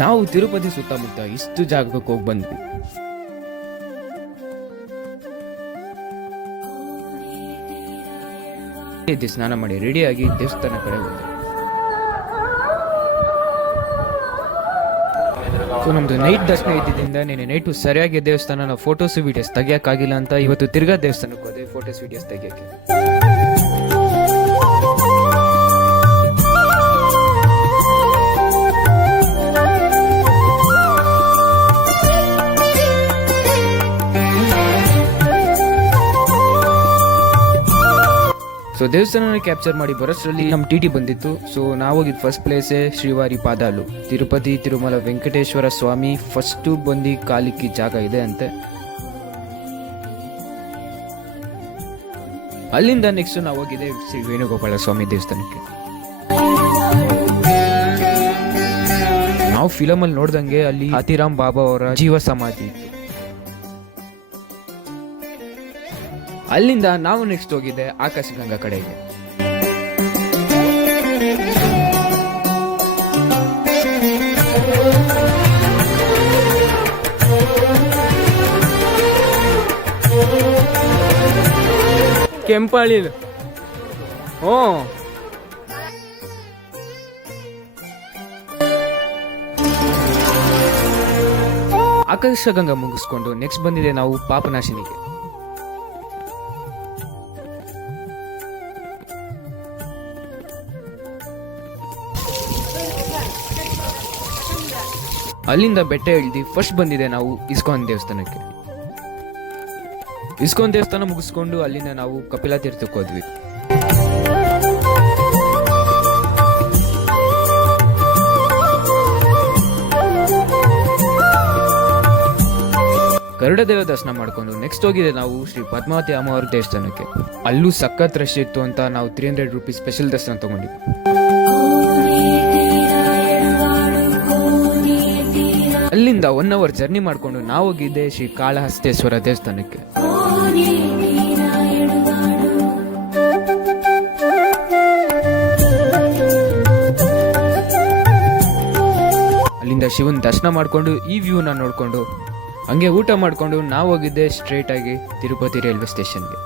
ನಾವು ತಿರುಪತಿ ಸುತ್ತಮುತ್ತ ಇಷ್ಟು ಜಾಗಕ್ಕೆ ಹೋಗಿ ಬಂದ್ವಿ. ಸ್ನಾನ ಮಾಡಿ ರೆಡಿಯಾಗಿ ದೇವಸ್ಥಾನ ಕಡೆ ಹೋದೆ. ಸೊ ನಮ್ದು ನೈಟ್ ದರ್ಶನ ಇದ್ದಿದ್ದರಿಂದ ನೆನೆ ನೈಟು ಸರಿಯಾಗಿ ದೇವಸ್ಥಾನ ಫೋಟೋಸ್ ವಿಡಿಯೋಸ್ ತೆಗಿಯಕ್ಕಾಗಿಲ್ಲ ಅಂತ ಇವತ್ತು ತಿರ್ಗಾ ದೇವಸ್ಥಾನಕ್ಕೆ ಹೋದೆ ಫೋಟೋಸ್ ವಿಡಿಯೋಸ್ ತೆಗಿಯಕ್ಕೆ. ಸೊ ದೇವಸ್ಥಾನ ಕ್ಯಾಪ್ಚರ್ ಮಾಡಿ ಬರೋಷ್ಟರಲ್ಲಿ ನಮ್ಮ ಟಿ ಬಂದಿತ್ತು. ಸೊ ನಾವು ಹೋಗಿದ್ದು ಫಸ್ಟ್ ಪ್ಲೇಸೇ ಶ್ರೀವಾರಿ ಪಾದಾಲು, ತಿರುಪತಿ ತಿರುಮಲ ವೆಂಕಟೇಶ್ವರ ಸ್ವಾಮಿ ಫಸ್ಟು ಬಂದು ಕಾಲಿಕ್ಕಿ ಜಾಗ ಇದೆ ಅಂತೆ. ಅಲ್ಲಿಂದ ನೆಕ್ಸ್ಟ್ ನಾವು ಹೋಗಿದೆ ಶ್ರೀ ವೇಣುಗೋಪಾಲ ಸ್ವಾಮಿ ದೇವಸ್ಥಾನಕ್ಕೆ. ನಾವು ಫಿಲಮಲ್ಲಿ ನೋಡ್ದಂಗೆ ಅಲ್ಲಿ ಹಾತಿರಾಮ್ ಬಾಬಾ ಅವರ ಜೀವ ಸಮಾಧಿ ಇತ್ತು. ಅಲ್ಲಿಂದ ನಾವು ನೆಕ್ಸ್ಟ್ ಹೋಗಿದ್ದೆ ಆಕಾಶಗಂಗಾ ಕಡೆಗೆ. ಕೆಂಪಾಳಿ ಆಕಾಶಗಂಗಾ ಮುಗಿಸ್ಕೊಂಡು ನೆಕ್ಸ್ಟ್ ಬಂದಿದೆ ನಾವು ಪಾಪನಾಶಿನಿಗೆ. ಅಲ್ಲಿಂದ ಬೆಟ್ಟ ಇಳಿದು ಫಸ್ಟ್ ಬಂದಿದೆ ನಾವು ಇಸ್ಕಾನ್ ದೇವಸ್ಥಾನಕ್ಕೆ. ಇಸ್ಕಾನ್ ದೇವಸ್ಥಾನ ಮುಗಿಸ್ಕೊಂಡು ಅಲ್ಲಿಂದ ನಾವು ಕಪಿಲಾ ತೀರ್ಥಕ್ಕೆ ಹೋದ್ವಿ. ಗರುಡದೇವ ದರ್ಶನ ಮಾಡ್ಕೊಂಡು ನೆಕ್ಸ್ಟ್ ಹೋಗಿದೆ ನಾವು ಶ್ರೀ ಪದ್ಮಾವತಿ ಅಮ್ಮವ್ರ ದೇವಸ್ಥಾನಕ್ಕೆ. ಅಲ್ಲೂ ಸಖತ್ ರಶ್ ಇತ್ತು ಅಂತ ನಾವು 300 ರೂಪೀಸ್ ಸ್ಪೆಷಲ್ ದರ್ಶನ ತಗೊಂಡಿದ್ವಿ. ಅಲ್ಲಿಂದ 1 ಅವರ್ ಜರ್ನಿ ಮಾಡ್ಕೊಂಡು ನಾವು ಹೋಗಿದ್ದೆ ಶ್ರೀ ಕಾಳಹಸ್ತೇಶ್ವರ ದೇವಸ್ಥಾನಕ್ಕೆ. ಅಲ್ಲಿಂದ ಶಿವನ್ ದರ್ಶನ ಮಾಡ್ಕೊಂಡು ಈ ವ್ಯೂನ ನೋಡ್ಕೊಂಡು ಹಂಗೆ ಊಟ ಮಾಡ್ಕೊಂಡು ನಾವು ಹೋಗಿದ್ದೆ ಸ್ಟ್ರೇಟ್ ಆಗಿ ತಿರುಪತಿ ರೈಲ್ವೆ ಸ್ಟೇಷನ್ಗೆ.